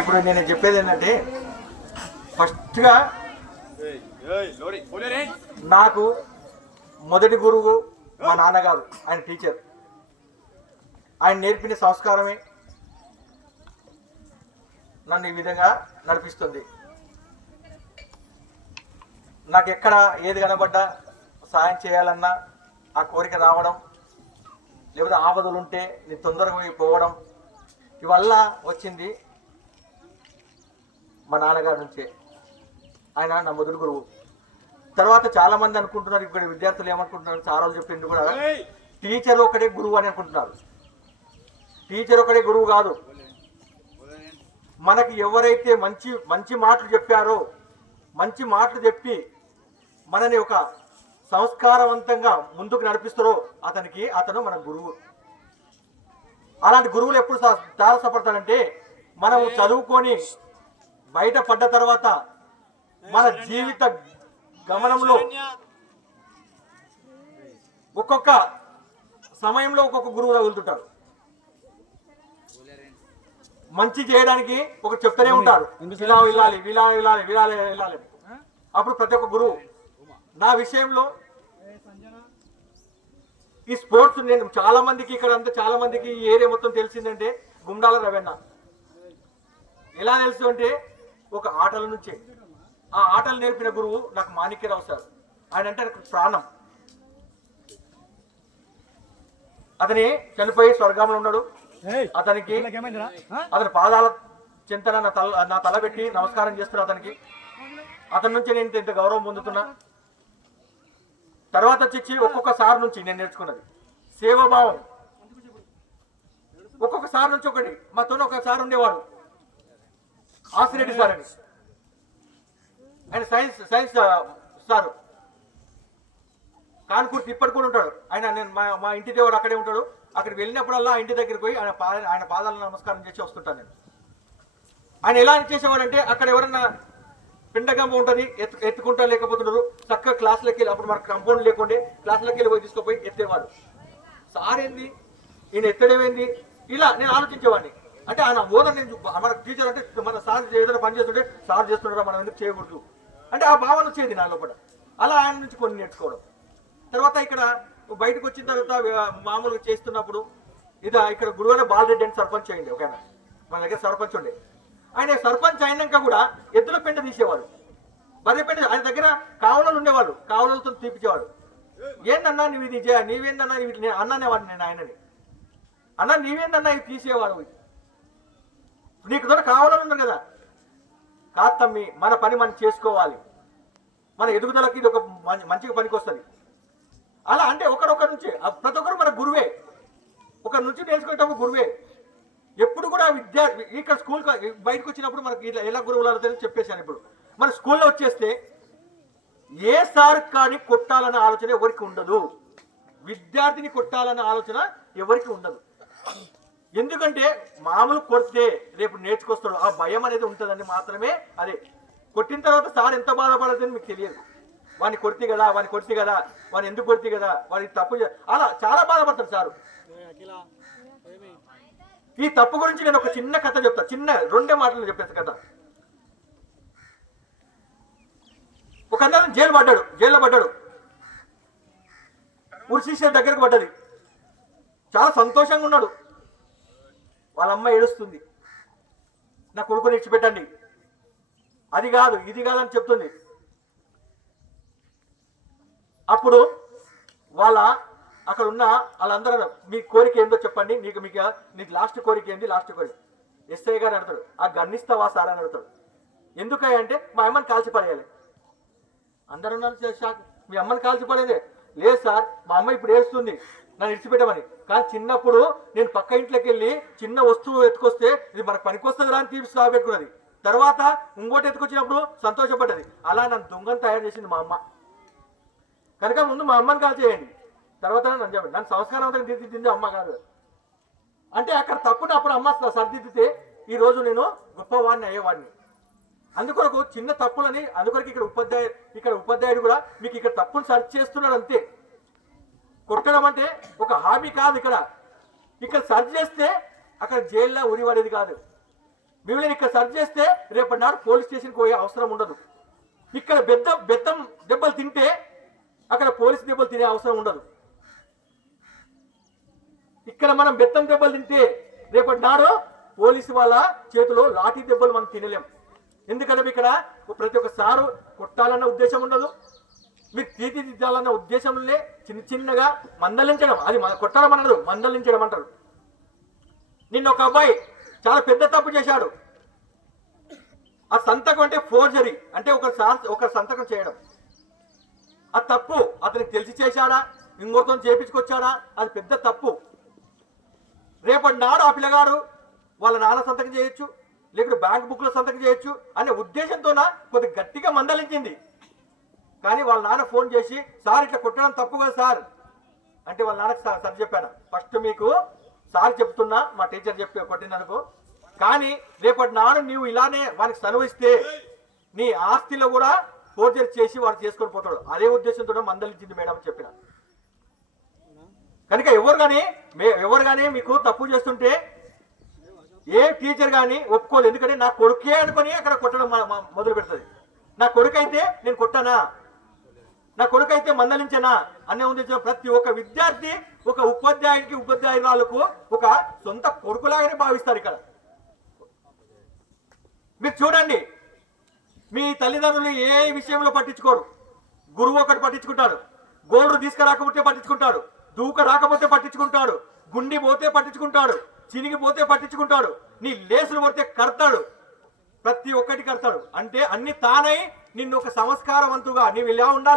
ఇప్పుడు నేను చెప్పేది ఏంటంటే ఫస్ట్గా నాకు మొదటి గురువు మా నాన్నగారు ఆయన టీచర్. ఆయన నేర్పిన సంస్కారమే నన్ను ఈ విధంగా నడిపిస్తుంది. నాకు ఎక్కడ ఏది కనబడ్డా సాయం చేయాలన్నా ఆ కోరిక రావడం లేకపోతే ఆపదలు ఉంటే నేను తొందరగా పోవడం ఇవల్ల వచ్చింది. మా నాన్నగారి నుంచే. ఆయన నా మొదటి గురువు. తర్వాత చాలా మంది అనుకుంటున్నారు ఇక్కడ విద్యార్థులు ఏమనుకుంటున్నారు చాలా రోజులు చెప్పింది కూడా టీచర్ ఒకటే గురువు అని అనుకుంటున్నారు. టీచర్ ఒకటే గురువు కాదు. మనకి ఎవరైతే మంచి మంచి మాటలు చెప్పారో మంచి మాటలు చెప్పి మనని ఒక సంస్కారవంతంగా ముందుకు నడిపిస్తారో అతనికి అతను మన గురువు. అలాంటి గురువులు ఎప్పుడు తారసపడతాడంటే మనం చదువుకొని బయట పడ్డ తర్వాత మన జీవిత గమనంలో ఒక్కొక్క సమయంలో ఒక్కొక్క గురువు తగులుతుంటారు. మంచి చేయడానికి ఒక చెప్తూనే ఉంటారు. ఇలా వెళ్ళాలి ఇలా వెళ్ళాలి ఇలా వెళ్ళాలి అప్పుడు ప్రతి ఒక్క గురువు నా విషయంలో ఈ స్పోర్ట్స్ నేను చాలా మందికి ఇక్కడ అంతా చాలా మందికి ఈ ఏరియా మొత్తం తెలిసిందంటే గుండాల రవెన్న ఎలా తెలుసు అంటే ఒక ఆటల నుంచే. ఆ ఆటలు నేర్పిన గురువు నాకు మాణిక్యరావు సార్. ఆయన అంటే నాకు ప్రాణం. అతని చనిపోయి స్వర్గంలో ఉన్నాడు. అతనికి అతని పాదాల చింతన నా తల నా తల పెట్టి నమస్కారం చేస్తున్నా అతనికి. అతని నుంచి నేను ఇంత- గౌరవం పొందుతున్నా. తర్వాత వచ్చి ఒక్కొక్క సార్ నుంచి నేను నేర్చుకున్నది. సేవాభావం. ఒక్కొక్క సార్ నుంచి ఒకటి. మాతో ఒక సార్ ఉండేవాడు. ఆసిరెడ్డి సార్ అని. ఆయన science science sir sir. Kanpur ఇప్పటి కూడా ఉంటాడు. ఆయన నేను మా మా ఇంటి దేవుడు అక్కడే ఉంటాడు. అక్కడికి వెళ్ళినప్పుడల్లా ఆ ఇంటి దగ్గరికి పోయి ఆయన పా ఆయన పాదాలను నమస్కారం చేసి వస్తుంటాను నేను. ఆయన ఎలా చేసేవాడంటే అక్కడ ఎవరన్నా పిండగమ్మ ఉంటుంది ఎత్తు ఎత్తుకుంటా లేకపోతున్నారు చక్కగా క్లాసులకి వెళ్ళి అప్పుడు మనకు కంపౌండ్ లేకుండే క్లాసులకి వెళ్ళి పోయి తీసుకుపోయి ఎత్తేవాడు. సార్ ఏంది ఈయన ఎత్తడమేంది? ఇలా నేను ఆలోచించేవాడిని. అంటే ఆయన ఓదర్ నేను మన టీచర్ అంటే మన సార్ ఏదైనా పని చేస్తుంటే సార్ చేస్తుంటారా మనం ఎందుకు చేయకూడదు. అంటే ఆ భావన వచ్చేది నా లోపల అలా ఆయన నుంచి కొన్ని నేర్చుకోవడం. తర్వాత ఇక్కడ బయటకు వచ్చిన తర్వాత మామూలుగా చేస్తున్నప్పుడు ఇది ఇక్కడ గురువాల బాలరెడ్డి అని సర్పంచ్ అయింది ఒక మన దగ్గర సర్పంచ్ ఉండే. ఆయన సర్పంచ్ అయినాక కూడా ఎద్దుల పెండ తీసేవాడు బర్రె పెండ ఆయన దగ్గర కావలలు ఉండేవాళ్ళు కావలలతో తీపిచ్చేవాడు ఏందన్నా నువ్వు ఇది చే- నీవేందన్నా ఇవి నేను అన్నానేవాడు నేను ఆయనని. అన్న నీవేందన్నా ఇవి తీసేవాడు. నీకు దొర కావాలని ఉన్నారు కదా. కాదు తమ్మి మన పని మనం చేసుకోవాలి. మన ఎదుగుదలకి ఇది ఒక మంచిగా పనికొస్తుంది. అలా అంటే ఒకరొకరి నుంచి ప్రతి ఒక్కరు మన గురువే. ఒకరి నుంచి నేర్చుకునేటప్పుడు గురువే. ఎప్పుడు కూడా విద్యా ఇక్కడ స్కూల్ బయటకు వచ్చినప్పుడు మనకి ఇట్లా ఎలా గురువులు చెప్పేశాను ఇప్పుడు. మన స్కూల్లో వచ్చేస్తే ఏ సార్ కానీ కొట్టాలన్న ఆలోచన ఎవరికి ఉండదు. విద్యార్థిని కొట్టాలన్న ఆలోచన ఎవరికి ఉండదు. ఎందుకంటే మామూలు కొడితే రేపు నేర్చుకొస్తాడు ఆ భయం అనేది ఉంటుందని మాత్రమే. అదే కొట్టిన తర్వాత సార్ ఎంత బాధపడదని మీకు తెలియదు. వాడిని కొడితే కదా వాడిని కొడితే కదా వాడిని ఎందుకు కొడితే కదా వాడికి తప్పు అలా చాలా బాధపడతాడు సారు. ఈ తప్పు గురించి నేను ఒక చిన్న కథ చెప్తా చిన్న రెండే మాటలు చెప్పేసి కథ. ఒక అందరం జైలు పడ్డాడు జైల్లో పడ్డాడు. ఉరిశిష్య దగ్గరకు పడ్డది. చాలా సంతోషంగా ఉన్నాడు. వాళ్ళ అమ్మ ఏడుస్తుంది. నా కొడుకుని ఇచ్చిపెట్టండి అది కాదు ఇది కాదని చెప్తుంది. అప్పుడు వాళ్ళ అక్కడ ఉన్న వాళ్ళందరూ మీ కోరిక ఏందో చెప్పండి. నీకు మీకు నీకు లాస్ట్ కోరిక ఏంది? లాస్ట్ కోరిక. ఎస్ఐ గారు అడతాడు ఆ గన్నిస్తావా సార్? అని అడుగుతాడు. ఎందుకయ్యా అంటే మా అమ్మని కాల్చి పడేయాలి. అందరూ షాక్ మీ అమ్మని కాల్చి పడేదే. లేదు సార్ మా అమ్మ ఇప్పుడు వేస్తుంది నన్ను ఇడిచిపెట్టమని కానీ చిన్నప్పుడు నేను పక్క ఇంట్లోకి వెళ్ళి చిన్న వస్తువు ఎత్తుకొస్తే ఇది మనకు పనికొస్తుంది రా అని తీపి స్లాబ్ పెట్టుకున్నది. తర్వాత ఇంకోటి ఎత్తుకొచ్చినప్పుడు సంతోషపడ్డది. అలా నన్ను దొంగను తయారు చేసింది మా అమ్మ. కనుక ముందు మా అమ్మని కాల్ చేయండి. తర్వాత నన్ను చెప్పండి. నన్ను సంస్కారవంతంగా తీర్చిదిద్దింది అమ్మ కాదు. అంటే అక్కడ తప్పుని అప్పుడు అమ్మ సరిదిద్దితే ఈ రోజు నేను గొప్పవాడిని అయ్యేవాడిని. అందుకొరకు చిన్న తప్పులని అందుకొరకు ఇక్కడ ఉపాధ్యాయుడు ఇక్కడ ఉపాధ్యాయుడు కూడా మీకు ఇక్కడ తప్పును సరి చేస్తున్నాడు అంతే. కొట్టడం అంటే ఒక హాబీ కాదు ఇక్కడ. ఇక్కడ సర్చ్ చేస్తే అక్కడ జైల్లో ఉరివడేది కాదు. మిమ్మల్ని ఇక్కడ సర్చ్ చేస్తే రేపటి నాడు పోలీస్ స్టేషన్కి పోయే అవసరం ఉండదు. ఇక్కడ బెత్త బెత్తం దెబ్బలు తింటే అక్కడ పోలీస్ దెబ్బలు తినే అవసరం ఉండదు. ఇక్కడ మనం బెత్తం దెబ్బలు తింటే రేపటి నాడు పోలీసు వాళ్ళ చేతిలో లాఠీ దెబ్బలు మనం తినలేం. ఎందుకంటే ఇక్కడ ప్రతి ఒక్క సారు కొట్టాలన్న ఉద్దేశం ఉండదు. మీరు తీర్చిదిద్దాలన్న ఉద్దేశంలో చిన్న చిన్నగా మందలించడం. అది మన- కొట్టడం అనరు మందలించడం అంటారు. నిన్న ఒక అబ్బాయి చాలా పెద్ద తప్పు చేశాడు. ఆ సంతకం అంటే ఫోర్జరీ. అంటే ఒక ఒక సంతకం చేయడం. ఆ తప్పు అతనికి తెలిసి చేశాడా? ఇంకొకరితో చేపించుకొచ్చాడా? అది పెద్ద తప్పు. రేపటి నాడు ఆ పిల్లగాడు వాళ్ళ నాన్న సంతకం చేయొచ్చు లేకుంటే బ్యాంక్ బుక్లో సంతకం చేయొచ్చు అనే ఉద్దేశంతోన కొద్ది గట్టిగా మందలించింది. కానీ వాళ్ళ నాన్న ఫోన్ చేసి సార్ ఇట్లా కొట్టడం తప్పు కదా సార్. అంటే వాళ్ళ నాన్నకి సార్ సార్ చెప్పాను. ఫస్ట్ మీకు సార్ చెప్తున్నా మా టీచర్ చెప్పి కొట్టినందుకు. కానీ రేపటి నాడు నీవు ఇలానే వానికి సనువిస్తే నీ ఆస్తిలో కూడా ఫోర్జర్ చేసి వాడు చేసుకొని పోతాడు. అదే ఉద్దేశంతో మందలించింది మేడం అని చెప్పిన. కనుక ఎవరు కానీ ఎవరు కానీ మీకు తప్పు చేస్తుంటే ఏ టీచర్ కానీ ఒప్పుకోదు ఎందుకంటే నా కొడుకే అనుకుని అక్కడ కొట్టడం మొదలు పెడుతుంది నా కొడుకైతే నేను కొట్టానా? నా కొడుకైతే మందలించనా? అనే ఉంది ప్రతి ఒక్క విద్యార్థి ఒక ఉపాధ్యాయునికి ఉపాధ్యాయురాలకు ఒక సొంత కొడుకులాగానే భావిస్తారు ఇక్కడ. మీరు చూడండి మీ తల్లిదండ్రులు ఏ విషయంలో పట్టించుకోరు? గురువు ఒకటి పట్టించుకుంటాడు గోల్డ్ తీసుకురాకపోతే పట్టించుకుంటాడు దూక రాకపోతే పట్టించుకుంటాడు గుండి పోతే పట్టించుకుంటాడు చినిగిపోతే పట్టించుకుంటాడు నీ లేసులు పడితే కడతాడు ప్రతి ఒక్కటి కడతాడు. అంటే అన్ని తానై నిన్ను ఒక సంస్కారవంతుగా నీవు ఇలా ఉండాలి